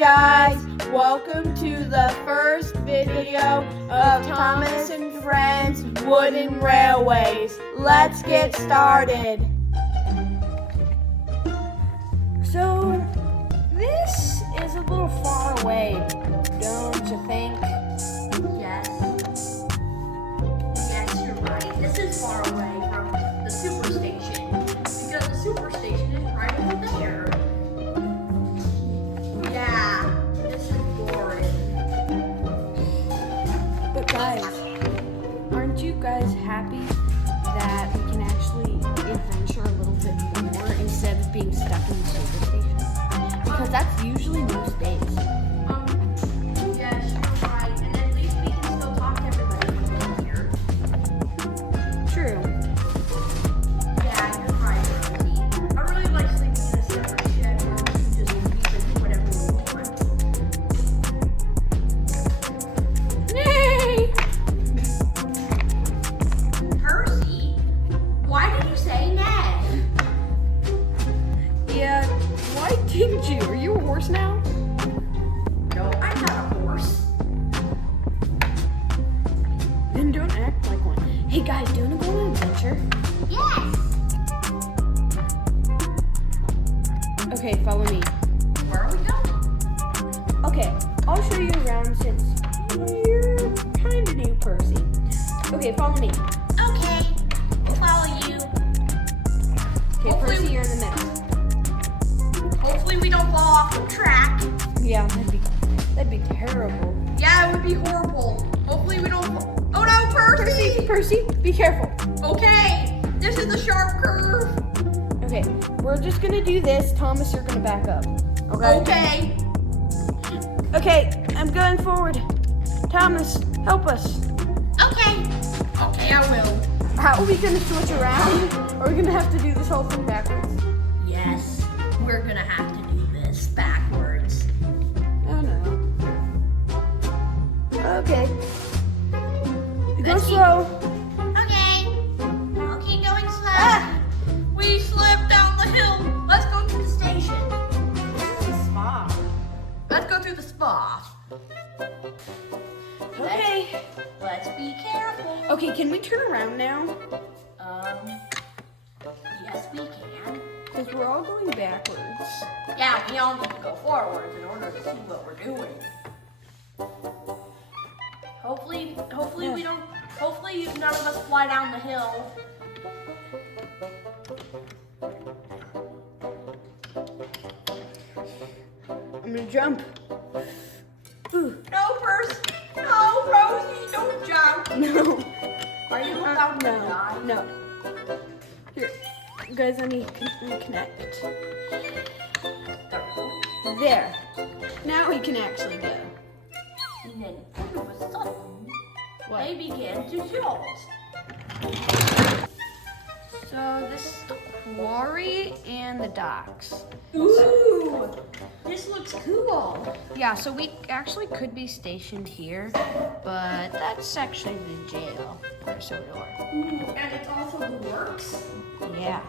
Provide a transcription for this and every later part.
guys, welcome to the first video of Thomas and Friends Wooden Railways. Let's get started. So, this is a little far away, don't you think? Yes, you're right. This is far away from the superstation because the superstation is right over there. Yeah, this is boring. But guys, aren't you guys happy that we can actually adventure a little bit more instead of being stuck in the superstation? Because that's usually most days. Yes, you're right. And at least we can still talk to everybody from here. True. Yeah, you're right, Rosie. I really like sleeping in a separate shed where we can just leave and do whatever we want. Yay! Percy, why did you say nay? Yeah, why didn't you? Are you a horse now? No, I'm not a horse. Then don't act like one. Hey guys, do you want to go on an adventure? Yes. Okay, follow me. Where are we going? Okay, I'll show you around since you're kind of new, Percy. Okay, follow me. Okay, I'll follow you. Okay, Hopefully- Percy, you're in the middle. Hopefully we don't fall off the track. Yeah, that'd be terrible. Yeah, it would be horrible. Hopefully we don't. Oh no, Percy! Percy, be careful. Okay, this is the sharp curve. Okay, we're just gonna do this. Thomas, you're gonna back up. Okay. Okay, I'm going forward. Thomas, help us. Okay. Okay, I will. How are we gonna switch around? Or are we gonna have to do this whole thing backwards? Yes, we're gonna have to do this backwards. Oh no. Okay. Go Let's keep- slow. Okay, I'll keep going slow. We slipped down the hill. Let's go to the station. Let's go to the spa. Okay. Let's be careful. Okay, can we turn around now? Yes, we can. Because we're all going backwards. Yeah, we all need to go forwards in order to see what we're doing. Hopefully we don't. Hopefully none of us fly down the hill. I'm gonna jump. Ooh. No, Percy. No, Rosie, don't jump. No. Are you about to die? No. Here. Guys, I need to reconnect. There. Now we can actually go. And then all of a sudden, What? they began to tilt. So this is the quarry and the docks. Ooh, this looks cool. Yeah, so we actually could be stationed here, but that's actually the jail for Sodor. Ooh, and it's also the works. Yeah.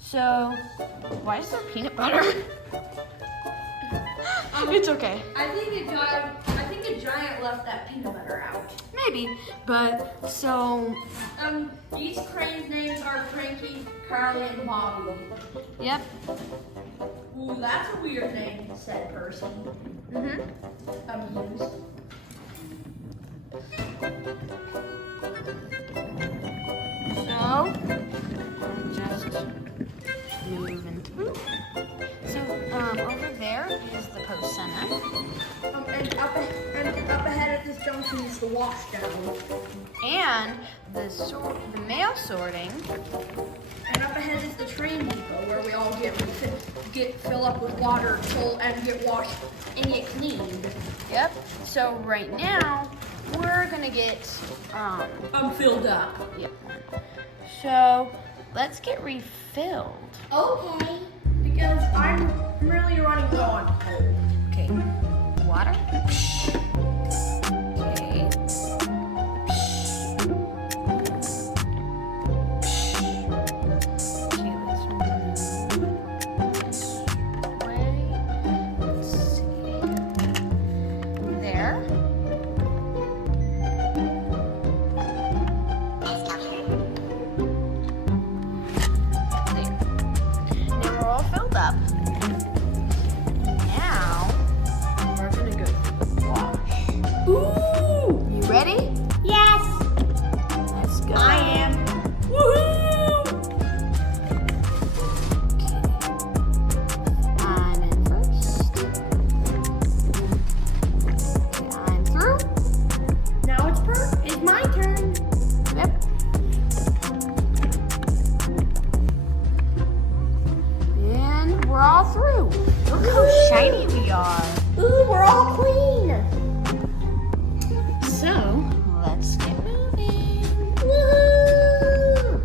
So, why is there peanut butter? It's okay. I think a giant left that peanut butter out. Maybe, but so, These cranes' names are Frankie, Carly, and Bobby. yep. Ooh, that's a weird name, said Percy. Mm-hmm. Amused. So, I'm just moving through. So, over there is the post center. And up ahead at this junction is the washdown. And the mail sorting. And up ahead is the train depot where we all fill up with water and get washed and get cleaned. Yep. So right now we're gonna get I'm filled up. yep. So let's get refilled. Okay. Because I'm really running low on coal. Okay. Water. Okay. Okay, let's move this way. Let's shiny we are. Ooh, we're all clean. So, let's get moving. Woo!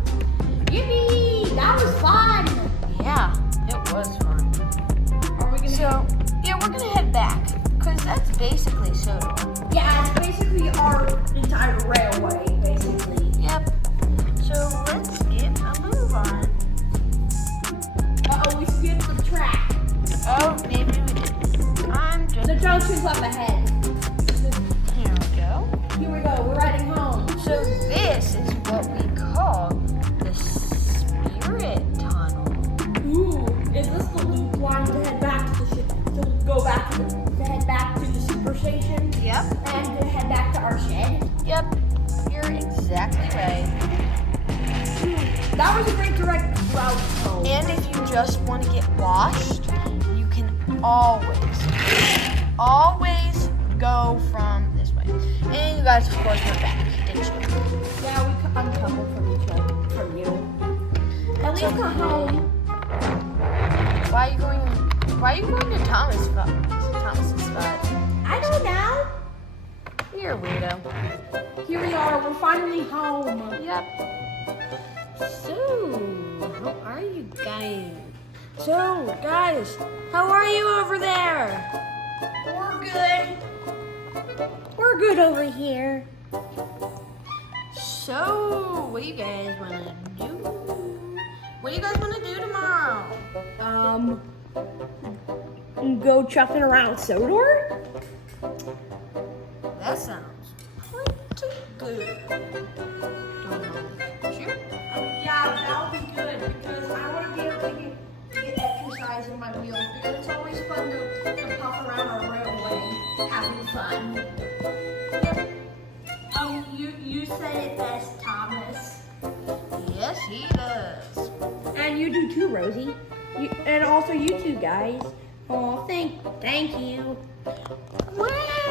Yippee! That was fun. Yeah, it was fun. Are we gonna? So, yeah, we're gonna head back, because that's basically Sodor. Yeah, it's basically our entire railway, basically. Yep. So, let's get a move on. Uh-oh, we skipped the track. Oh, maybe we did. I'm just... The junction's up ahead. Here we go. Here we go, we're riding home. So, this is what we call the Spirit Tunnel. Ooh, is this the loop line to head back to the ship? To go back to head back to the super station? Yep. And to head back to our shed? Yep. You're exactly right. That was a great direct route home. And if you just want to get washed, you can always go from this way. And you guys, of course, went back, didn't you? Yeah, we uncoupled from each other, from you. At least we're home. Why are you going to Thomas's spot? I don't know. You're a weirdo. Here we are, we're finally home. Yep. So, how are you guys? So, guys, how are you over there? We're good. We're good over here. So, what do you guys want to do? What do you guys want to do tomorrow? Go chuffing around Sodor? That sounds pretty good. Don't know. Sure? Yeah, that would be good because I want to be able to get exercise in my wheels because it's always fun to puff around our railway having fun. You said it best, Thomas. Yes, he does. And you do too, Rosie. And also you two guys. Oh, thank you. Wow.